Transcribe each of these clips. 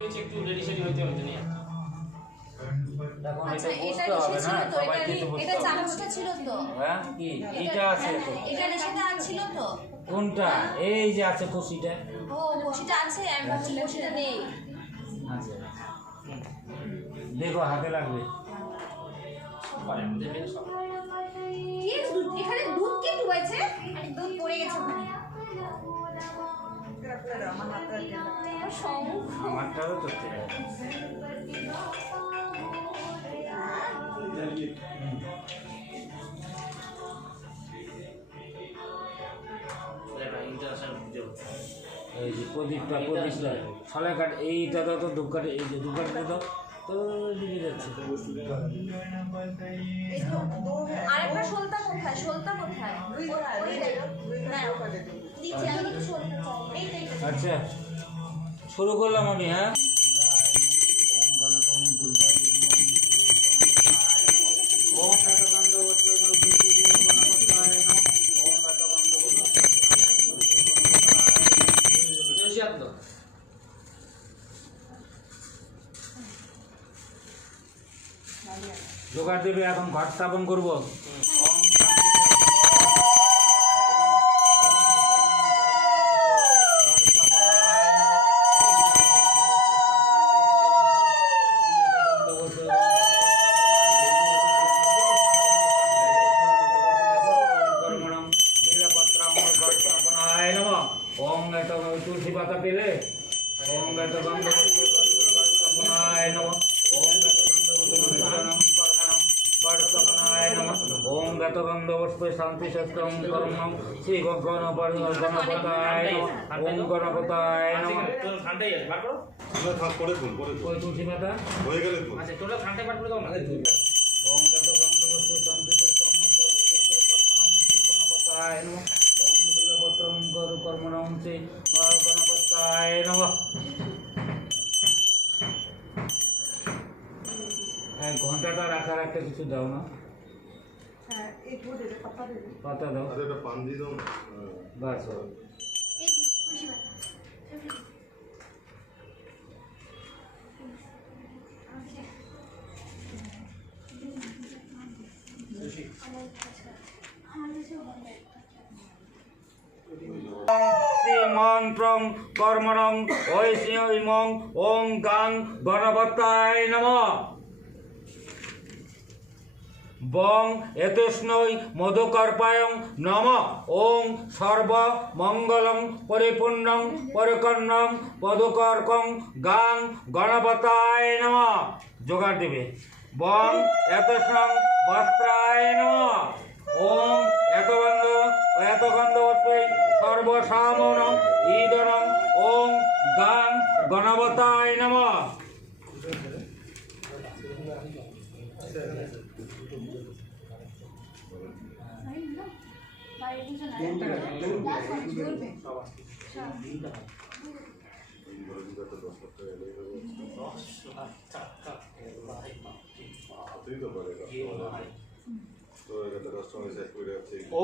একটু রেডিশন হইতে হবে দুনিয়া। আচ্ছা এটা কিসে ছিল তো? এটা চামচটা ছিল তো? হ্যাঁ কি এইটা আছে তো? এটা রেশাটা ছিল তো? কোনটা? এই যে আছে কুশিটা। ও বসিটা আছে, আমি ভাবছি বসিটা নেই। আচ্ছা দেখো হাতে লাগবে। পারে আমাদের বেশ সব। কি এখানে দুধ কে ডুবাইছে? আরে দুধ পড়ে গেছে ওখানে। আমারটাও তো এই যে প্রদীপটা ছলে কাঠ এইটা দাও তো ধূপকাঠি, এই যে ধূপকাঠি দাও তো দিকে যাচ্ছে। আরেকটা সলতা কোথায়? সলতা কোথায়? আচ্ছা শুরু করলাম আমি। হ্যাঁ জোগাড় দেবে, এখন ঘট স্থাপন করবো। তুলসী পাতা পেলে ওম গত গন্ধ স্থাপনায় নমঃ। ওম গত গন্ধ স্থাপনায় নমঃ। ওম গত গন্ধ শান্তি শাস্ত্রম কর্মম শ্রী গণপতায় নমঃ। ওম গণপতায় নমঃ। ঠান্ডাই আছে, বার করো। ওই তুলসী পাতা হয়ে গেলে তো আচ্ছা তোমরা ঠান্ডায় বার করে দাও না। ওম গত গন্ধ শান্তি শাস্ত্রম কর্মম শ্রী গণপতায় নমঃ। ওম বিল্লপত্রম কর্মণম শ্রী গণপতায় নমঃ। ঘন্টাটা রাখার একটা কিছু দাও না? পাতা দাও, পান দিয়ে দাও। বাস মন্ত্রং কর্মণং ঐশিমং ওং গাং গণপতায় নমঃ। বং এতস্নৈ মধুকর্পায়ং নমঃ। ওং সর্বমঙ্গলং পরিপূর্ণং পরিকর্ণং পদকর্কং গাং গণপতায় নমঃ। জোগাড় দেবে। বং এতস্নং বস্ত্রায় নমঃ। ওং এতগন্ধ সর্বসামনং ঈদরং ওং গাং গণপতায় নমঃ।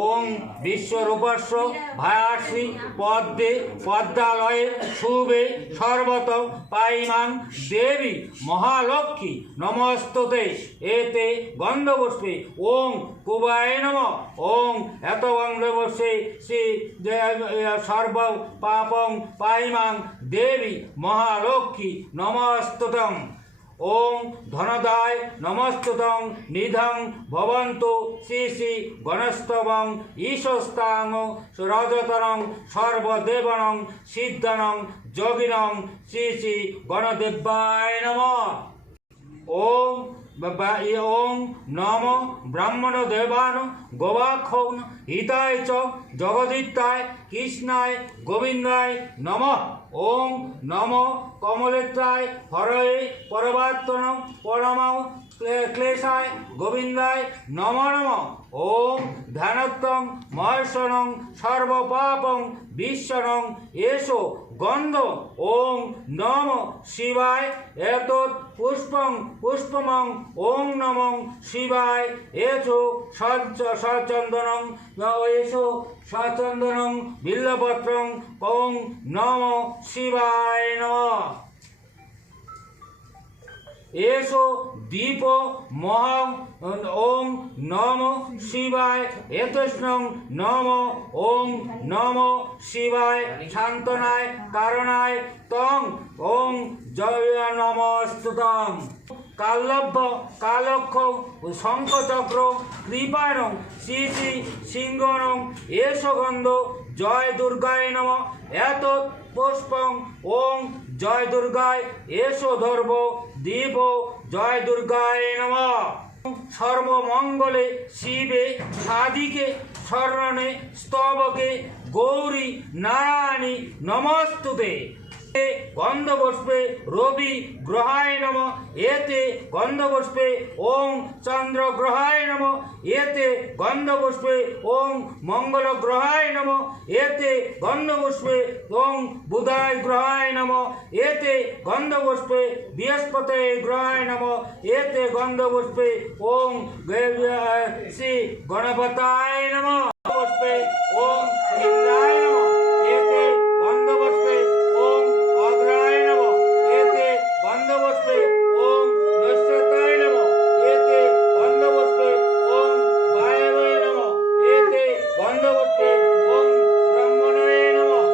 ওং বিশ্বরূপস্য ভায়াসি পদ্মে পদ্মালয়ে শুভে সর্বত পাইমাং দেবী মহালক্ষ্মী নমস্তুতে এতে গন্ধপুষ্পে ওং কুবায় নমঃ। ওং এত গন্ধপুষ্পে শ্রী সর্ব পাপং পাইমাং দেবী মহালক্ষ্মী নমস্তুতং। ওং ধনদায় নমস্তুতং নিধং ভবন্তু শ্রী শ্রী গণস্তবং ঈশস্তাং রজতরং সর্বদেবনং সিদ্ধনং যোগিনং শ্রী শ্রী গণদেবায় নমঃ। ওং ওং নম ব্রাহ্মণ দেবান গোবাক্ষৌ হিতায় চ জগদিত্তায় কৃষ্ণায় গোবিন্দায় নমঃ। ওং নম কমলেত্রায় হরয়ে পরবাত্মনং পরমাং ক্লেশায় গোবিন্দায় নম নমঃ। ওং ধ্যানত্বং মহেশ্বরং সর্বপাপং বিশ্বরং এষো গন্ধ। ওং নম শিবায় এতৎ পুষ্পং পুষ্পমং। ওং নমঃ শিবায় এষো সচন্দনং এষো সচন্দনং বিল্লপত্রং। ওং নম শিবায় নমঃ। एषो दीपो महं ओं नमो शिवाय एतस्नं नमो ओं नमो शिवाय शान्तनाय कारणाय तं ओं जय नमस्तुतं कालभ्य कालक्ष शंखचक्र कृपाणं श्री श्री सिंहनं एष गन्ध जय दुर्गाय नमः एतत् पुष्पं ओं जय दुर्गाय एषो धर्म दीप जय दुर्गाय नमः सर्वमंगले शिवे साधिके शरणे स्तवके गौरी नारायणी नमस्तुते गंधपुष्पे रवि ग्रहाय नमः एते गंधपुष्पे ओं चंद्र ग्रहाय नमः एते गंधपुष्पे ओं मंगल ग्रहाय नमः एते गंधपुष्पे ओं बुधाय ग्रहाय नमः एते गंधपुष्पे बृहस्पते ग्रहाय नमः एते गंधपुष्पे ओं श्री गणपताय नमः पुष्पे ओं इंद्राय नमः एते गंधपुष्पे ओं अग्राय नमः एते गंधपुष्पे ओं नक्षत्राय नमः एते गंधपुष्पे ओं वायवे नमः एते गंधपुष्पे ओं ब्रह्मणे नमः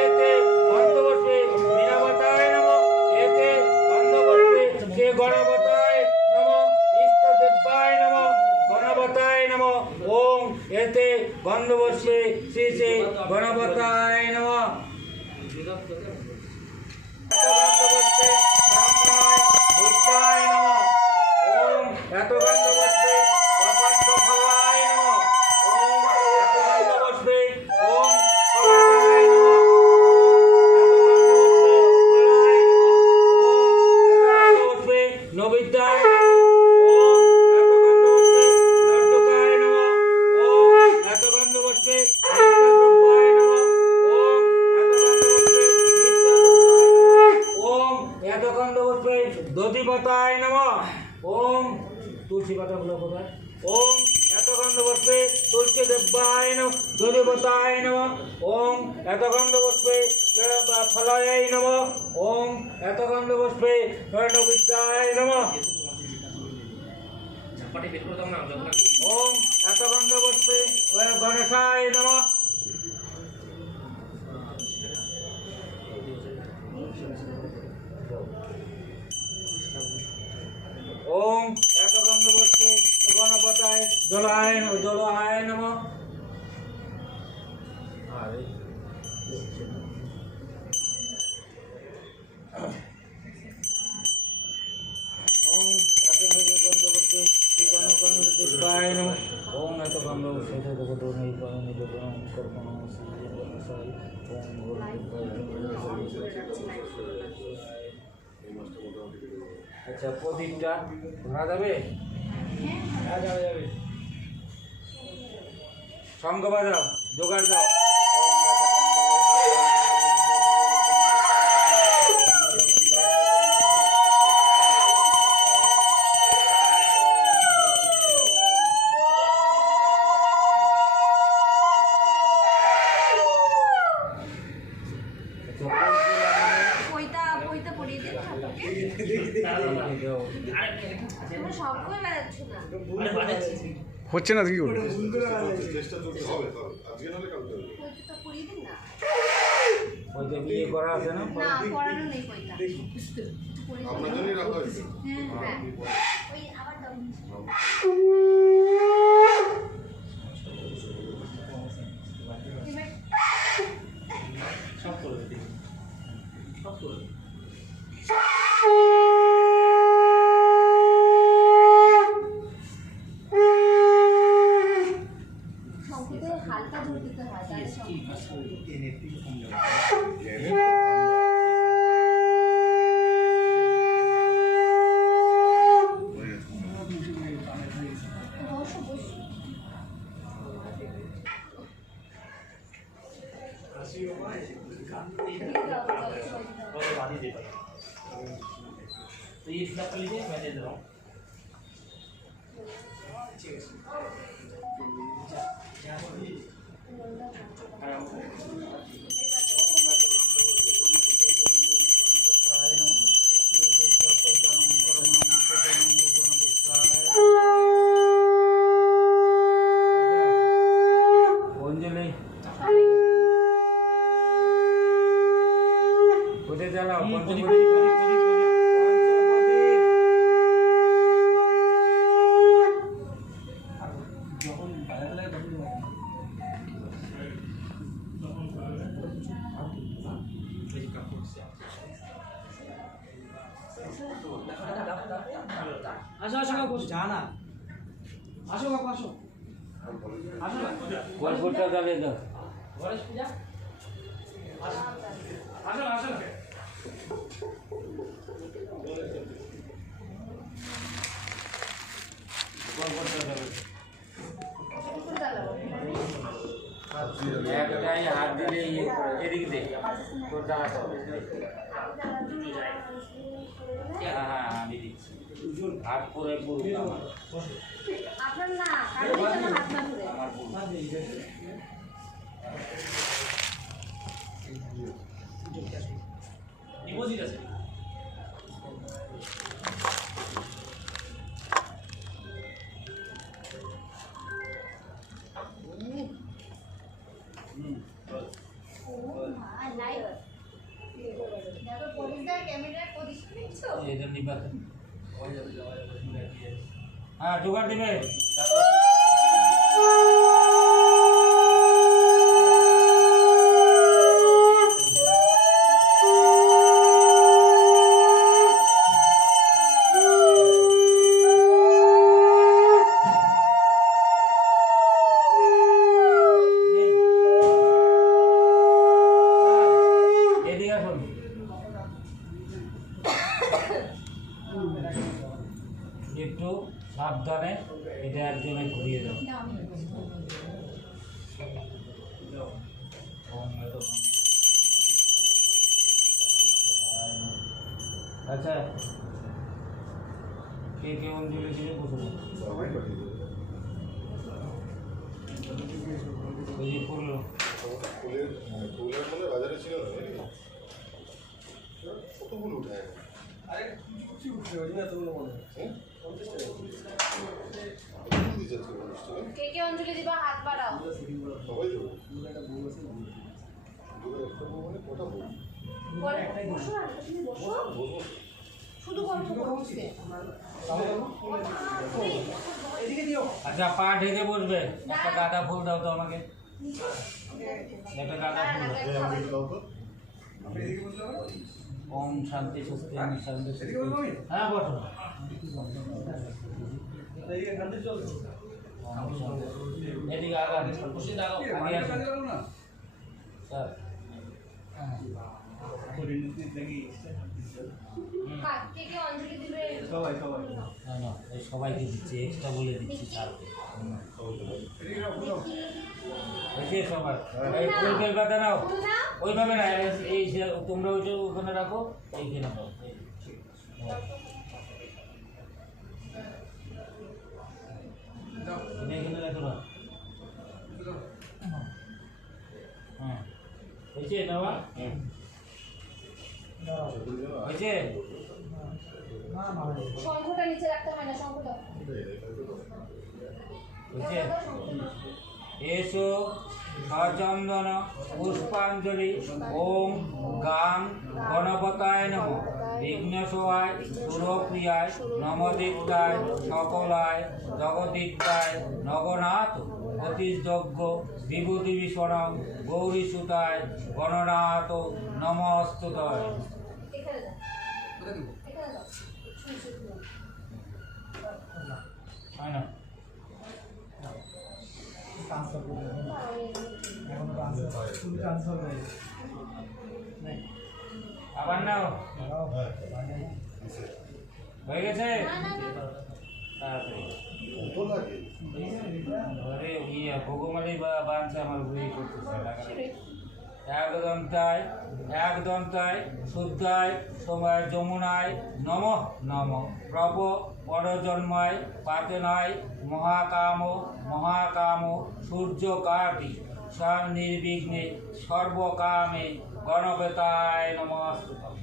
एते गंधपुष्पे मीनावताय नमः एते गंधपुष्पे श्री गणपताय नमः इष्टदेवाय नमः गणपताय नमः ओं एते गंधपुष्पे श्री श्री गणपताय नमः गंधपुष्पे ब्राह्मणाय बुद्धाय नमः ओं एत गंधपुष्पे प्रपंचफलाय नमः ओं एत गंधपुष्पे ओं फलाय नमः ओं एत गंधपुष्पे नैवेद्याय ओं एत गंधपुष्पे लड्डुकाय नमः ओं एत गंधपुष्पे नित्यद्रव्याय नमः ओं एत गंधपुष्पे दधिपताय नमः ओं तुलसी पाता बोला कोথায় ओं एत गंधपुष्पे तुलसी देवाय नमः दधिपताय नमः ओं एत गंधपुष्पे फलाय नमः ओं एत गंधपुष्पे नैवेद्याय नमः ঝাপাটি বের করে দাও না যখন ओं एत गंधपुष्पे गणेशाय नमः ओं एत गंधपुष्पे गणपताय जलाय नमः ओं एत गंधपुष्पे गणपताय नमः ओं एत गंधपुष्पे अच्छा प्रदीपटा ধরা যাবে হ্যাঁ যাবে যাবে শঙ্খ বাজাও জোগাড় দাও পইতা পইতা পরিয়ে দিন ঠাকুরকে তোমরা সবগুলো বেড়াচ্ছ না আরে বানাচ্ছি হচ্ছে না কি করবো চেষ্টা করতে হবে তো আজকে নাহলে কালকে হবে। পইতা পরিয়ে দিন না ওই যে বিয়ে করা আছে না না পড়ানো নেই পইতা পরিয়ে আপনার জন্যই রাখা হয়েছে হ্যাঁ ওই আবার দাও এবার সব করে দিই সব করে দিই শঙ্কুতে হালকা জোর দিতে হয় তাহলে বসো বসো और बादी दे पाए तो ये फिलअप कर लीजिए मैं दे दे रहा हूँ ओं যখন বাজাতে লাগে তখন আসো আসো কাকু জানা আসো কাকু আসো আসো গল্পটা গালে দাও। গণেশ পূজা আসো আসো আসো গল্পটা গালে কুকুর দাঁড়াবো। একটাই হাত দিলে ইয়ে করে, এদিকে দে তোর দাঁড়াতে হবে। হ্যাঁ হ্যাঁ আমি দিচ্ছি হাত করে পুরো আমার আপনার না কারোর জন্য হাত না ধরে আমার পুরো ডিপোজিট আছে আর লাইভ দেখো পরিদার ক্যামেরার পজিশন দেখছো এটা নিবাতে হ্যাঁ জোগাড় দিবে এদিকে আসুন একটু সাবধানে এটা একজনে ঘুরিয়ে দাও আচ্ছা কে কে অঞ্জলি দিলে বসে সবাই পাঠিয়ে দেবে। ওই যে করলো ফুলের ফুলের মানে বাজারে ছিল না নাকি? কত ফুল উঠে এখন? আরে কিছু উঠছে ওই জন্য এতগুলো মনে হয় হ্যাঁ? 50 টাকা কত ফুল দিচ্ছে আজকে অনুষ্ঠানে? কে কে অঞ্জলি দিবা হাত বাড়াও সবাই দেবো। একটা বউ আছে দুটো একটা বউ মানে কটা বউ? বলো, বসো না, তুমি বসো বলবো? শুধু গল্প করছে এদিকে দিও আচ্ছা পা ঢেকে বসবে একটা গাঁদা ফুল দাও তো আমাকে একটা গাঁদা ফুল দাও। এই আমি দাও তো। আপনি এদিকে বসলে হবে ওম শান্তি সুস্থ শান্তি সুস্থ। এদিকে বসবো আমি হ্যাঁ বসো এদিকে কান্দে চল ওম শান্তি। এদিকে আগান খুশি দাও আগে আসুন না স্যার কে কে অঞ্জলি দিবে সবাই সবাই না না এই সবাইকে দিচ্ছি এক্সট্রা বলে দিচ্ছি স্যার এদিকে রাখো দাও ওই যে সবার এই ফুল বেলপাতা নাও ফুল না ওইভাবে না এই যে তোমরা ওই যে ওখানে রাখো এইখানে নাও এখানে রাখো না হ্যাঁ হয়েছে নেওয়া হয়েছে শঙ্খটা নিচে রাখতে হয় না শঙ্খটা হয়েছে এসো সচন্দন পুষ্পাঞ্জলি ওম গাং গণপতায় নম বিঘ্নসহায় সুরপ্রিয়ায় নমদিত্যায় সকলায় জগদিত্যায় নগনাথ অতিযজ্ঞ বিভূতি ভীষণম গৌরী সুতায় গণনাথ নমস্তুতয় এখানে দাও এখানে দাও শুনে শুনে হয় না আবার নাও হয়ে গেছে তাড়াতাড়ি কত লাগে? ঘরে ইয়ে ভোগমালি বাঁধছে আমার বুড়ি করতেছে একদন্তায় একদন্তায় শুদ্ধায় সময় যমুনায় নম নম প্রভ পরজন্মায় পাতনায় মহাকাম মহাকাম সূর্যকাটি নির্বিঘ্নে সর্বকামে গণপতায় নমস্তুতম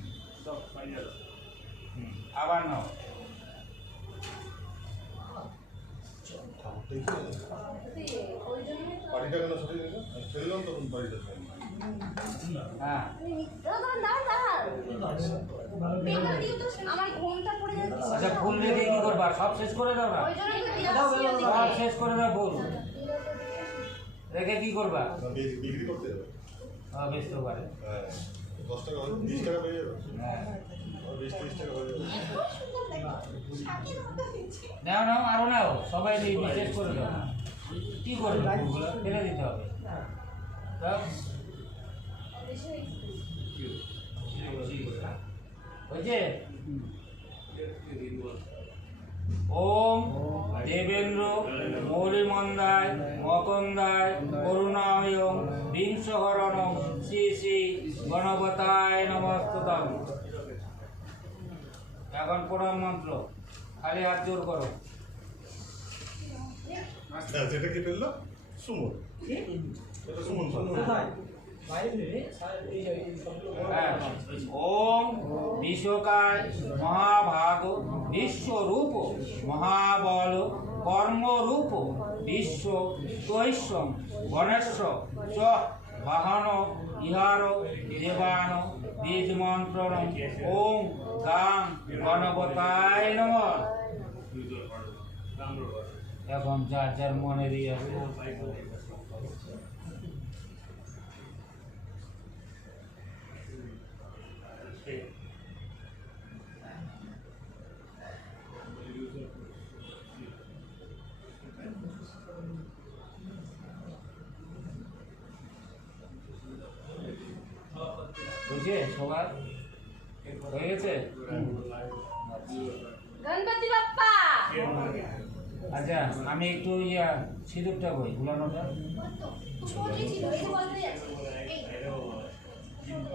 আবার নাও ওই জন্য বাড়িটা কেন সরিয়ে নিল? ফেললাম তখন বাড়িটা সরিয়ে। হ্যাঁ পেপার দিও তো, আমার ঘুমটা পড়ে যাচ্ছে। আচ্ছা ফুল রেখে কি করবা? সব শেষ করে দাও না, ওই জন্যই তো দিচ্ছি ওদিকে। সব শেষ করে দাও ফুল রেখে কি করবা? বিক্রি করতে যাবে। বেচতে পারে। হ্যাঁ 10 টাকা 20 টাকা পেয়ে যাবে। হ্যাঁ 20-30 টাকা হয়ে যাবে। নাও নাও আরো নাও, সবাই শেষ করে দাও। কি করবে? ফুলগুলো ফেলে দিতে হবে। দাও। হয়েছে? ওম দেবেন্দ্র মৌলিমন্দায় মকন্দায় করুণাময় বিংশহরণ শ্রী শ্রী গণপতায় নমস্তুতম। এখন প্রণাম মন্ত্র, খালি হাত জোর করো। আচ্ছা যেটা কি ফেললো? সুমন। এটা সুমন স্যার। হ্যাঁ। ওম বিশ্বকায় মহাভাগ বিশ্বরূপ মহাবল কর্মরূপ বিশ্ব তৈষ্যম গণেশ চ বাহন ইহার দেবান বীজ মন্ত্রণ ওম গাং গণপতায় নমঃ। এখন যার যার মনে দিয়ে আছে বুঝে সবার হয়ে গেছে। গণপতি বাপ্পা। আচ্ছা আমি একটু সিঁদুরটা বই গুলানোটা কোথায় ছিল? এই যে বলতে যাচ্ছি। এই।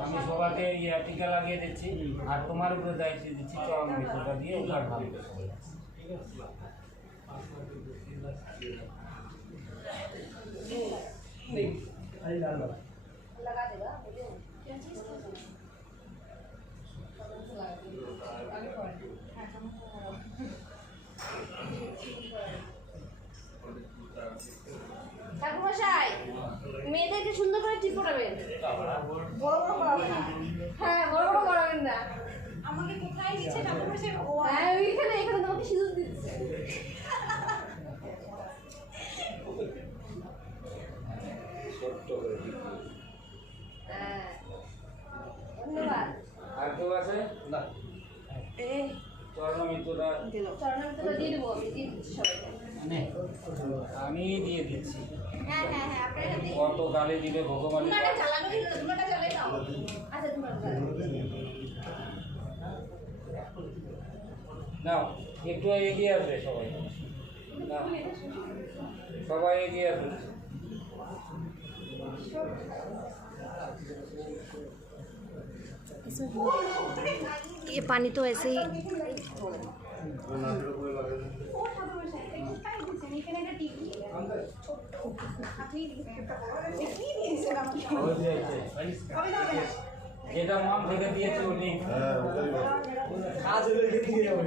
আমি সবাইকে টিকা লাগিয়ে দিচ্ছি আর তোমার উপরে দায়িত্ব দিচ্ছি চরণ ভিতরটা দিয়ে উঠার ভাব। लगा देगा क्या चीज ঠাকুর মশাই মেয়েদেরকে সুন্দর করে টিপ পড়াবেন, বড় বড় করাবেন না। হ্যাঁ বড় বড় করাবেন না। আমাকে কোথায় দিচ্ছে ঠাকুর মশাই? হ্যাঁ ওইখানে, এখানে তোমাকে সিঁদুর দিচ্ছে। ধন্যবাদ। আর কেউ আছে? না চরণ মিত্রটা চরণামৃতটা দিয়ে দেবো, আমি দিয়ে দিচ্ছি সবাইকে। আমি দিয়ে দিচ্ছি। হ্যাঁ হ্যাঁ হ্ঁ আপনারা দিন। কত গালি দিবে ভগবান। ধুনাটা জ্বালানো দিন না, ধুনাটা জ্বালাই দাও। আচ্ছা ধুনাটা জ্বালানো। নাও একটু এগিয়ে আসবে সবাই। নাও সবাই এগিয়ে আসবে। ये पानी तो ऐसे ही যেটা মন থেকে দিয়েছে উনি হ্যাঁ ওটাই ভালো। কাজ হলে দিয়ে যাবে।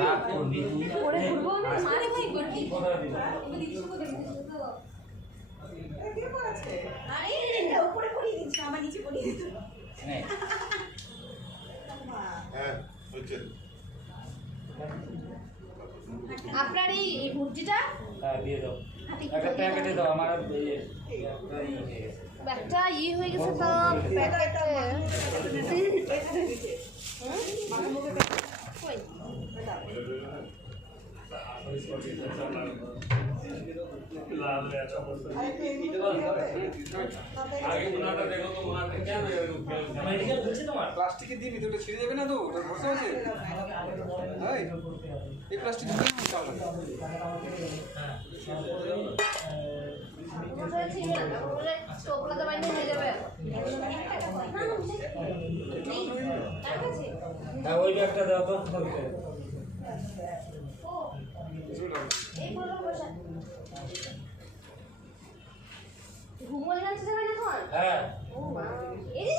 রাগ করবি তুই। পরে ঘুরবো না, মারে ভাই করবি। কোথায় দিবি? এবার দিচ্ছি কোথায় দিচ্ছি তো? আরে উপরে পড়িয়ে দিচ্ছি, আমার নিচে পড়িয়ে দিচ্ছি। নে। হ্যাঁ হচ্ছে। আপনার এই মূর্তিটা হ্যাঁ দিয়ে দাও। একটা প্যাকেটে দাও আমার একটা হয়ে গেছে। একটা ইয়ে হয়ে গেছে তো প্যাকেটে। কই? মেডিকেল হচ্ছে তোমার? প্লাস্টিকের দিয়ে ভিতরে ছিঁড়ে যাবে না তো? ওটা বসে আছে এই প্লাস্টিক কোথায় ছিল না? ওরে টোকলাতে বাইরে নিয়ে যাবে। কার কাছে? হ্যাঁ ওই ব্যাগটা দাও তো। এই বড় বসা। ঘুমোলে যাচ্ছে যাবে না তোমার? হ্যাঁ ও মা। এই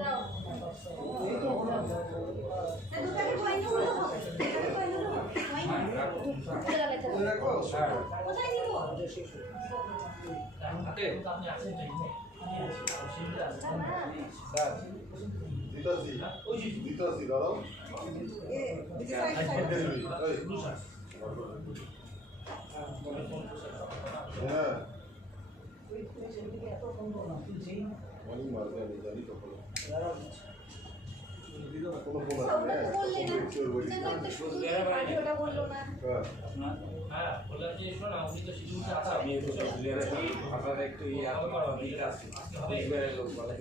দাও। কোথায় লাগাইতে হবে? কোথায় দিব? আপনি আসেন দিতাছি দিতাছি দাঁড়াও হ্যাঁ অনেক মারবে আমি জানি তো কোনো ফোন ওটা আছে তো বললি না। সেটা একটা সুন্দর পার্টি, ওটা বললো না। হ্যাঁ বললাম যে শোনো উনি তো শিশু আচ্ছা আমি একটু আপনারা একটু দিক আছে লোক বলে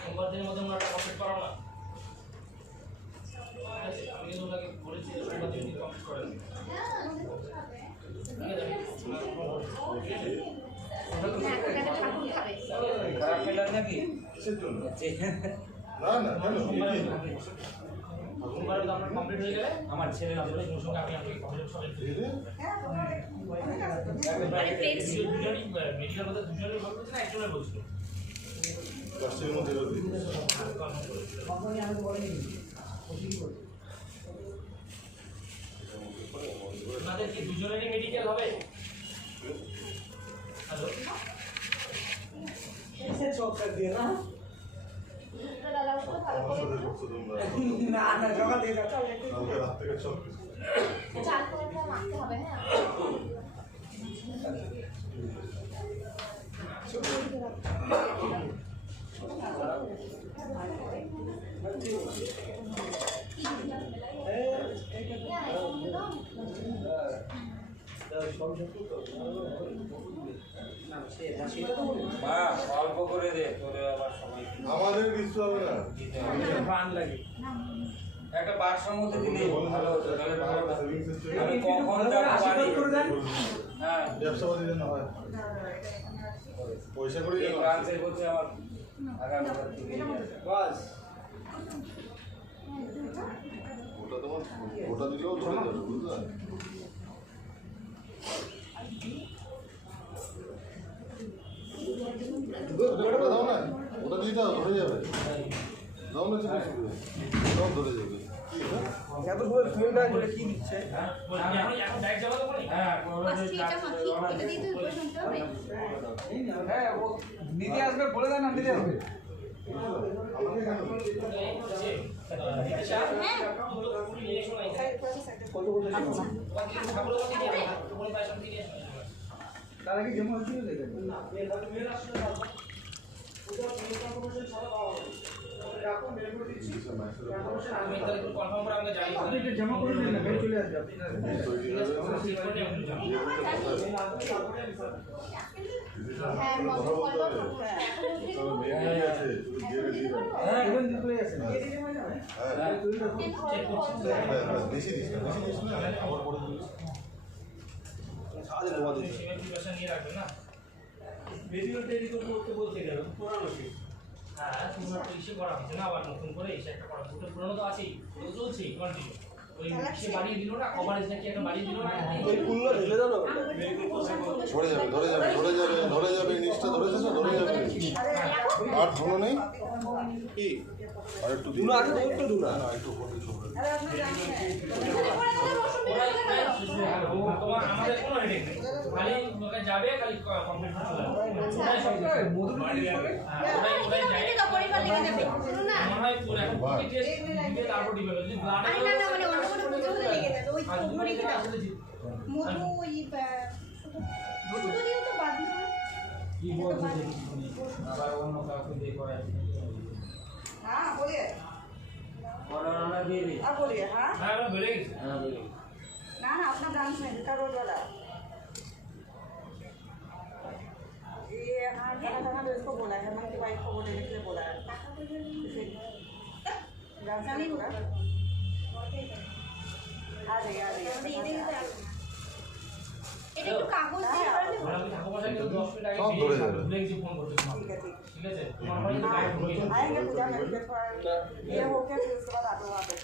সোমবার দিনের মধ্যে আমরা কমপ্লিট করা না আমি কিন্তু ওনাকে বলেছি যে সোমবার দিন কমপ্লিট করে দেবেন ঠাকুর খাবে। খারাপ পেলেন নাকি কিসের জন্য যে না না কেন সোমবার তো আমরা কমপ্লিট হয়ে গেলে আমার ছেলে তারপরে সঙ্গে আমি আপনাকে কমপ্লিট সবাই মানে ফ্রেন্ডস দুজনই মেডিকেল মধ্যে দুজনই বলছে না একজনের বলছিল দশটির মধ্যে আপনাদের কি দুজনেরই মেডিকেল হবে হ্যালো দাদা ওটা ভালো আমার করে সাথে করছো তোমরা কালকে রাত থেকে সব কিছু চাল করে মাখতে হবে। হ্যাঁ মা অল্প করে দে তোরে আবার সবাই আমাদের কিছু হবে না প্রাণ লাগে একটা বাক্সের মধ্যে দিলে ভালো হতো তাহলে ভালো হতো। সেভিং সিস্টেম আমি কখন যাবো বাড়ি হ্যাঁ ব্যবসাবাদী যেন হয় পয়সা করে এই যেন ব্রাঞ্চের করছে আমার আগামী বাস ওটা তোমার ওটা দিলেও ধরে যাবে বুঝলে ওটা দাও না ওটা দিয়ে দাও ধরে যাবে দাও না সেটা সব ধরে যাবে কি দিচ্ছে এখন ডাইরেক্ট যাবো তো বলি হ্যাঁ আজকে এটা মাখি, এটা দিয়ে তো উপরে শুনতে হবে। হ্যাঁ ও নিতে আসবে বলে দেন না নিতে আসবে আমাকে কেন তার আগে যেমন হচ্ছিল দেখেন আপনি এটা জমা করে দিন না বের চলে আসবে আপনি হ্যাঁ মত করব। মেয়ে আছে জেলে দিয়ে দাও হ্যাঁ এখন চলে আসেন হ্যাঁ বেশি দিস না আবার পরে দিস নিয়ে রাখবেন না মেডিকেল তৈরি করতে বলতে গেল পুরানো কি হ্যাঁ তোমার তো ইসে করা হচ্ছে না আবার নতুন করে এসে একটা করা দুটো পুরনো তো আছেই ওগুলো চলছেই কন্টিনিউ ওই সে বাড়িয়ে দিল না কভারেজ নাকি একটা বাড়িয়ে দিল না ধরে যাবে নিচটা ধরেছে তো ধরে যাবে আর ধরো নেই কি আর একটু দিন আগে তো একটু দুনা না একটু ফটো ছবি তোমার আমাদের কোনো হেডেক নেই খালি লোকে যাবে খালি কমপ্লিট করে চলে যাবে মধুর হবে ওটাই যায় এটা পরিবার লেগে যাবে। শুনুন না। মনে হয় পুরো এখন কি টেস্ট দিবে তারপর দিবে যদি ব্লাড আরে না না মানে অন্য কোনো পুজো হলে লেগে যাবে। ওই পুজো রেখে দাও। মধু ওই মধু দিয়েও তো বাদ না। কি বলছে দেখি শুনি আবার অন্য কাউকে দিয়ে করায় हाँ बोलिए করোনা দিয়ে দিই अब बोलिए हाँ হ্যাঁ আমি ভুলে গেছি হ্যাঁ বলি ना ना अपना ब्रांच में जितना रोड वाला ये हाँ कहाँ कहाँ तो इसको बोला है हेमंत की वाइफ को बोलने के लिए बोला है रास्ता नहीं होगा आ जाइए आ जाइए এটা একটু কাগজ দিয়ে করে দেব। আমি ঠাকুর মশাই কিন্তু 10 মিনিট আগে সব ধরে যাবে। ভুলে গেছি ফোন করতে ठीक है ठीक ঠিক আছে তোমার বাড়িতে গাইড हाँ, ঢুকে आएंगे पूजा में ये हो गया फिर उसके बाद आते वहाँ पे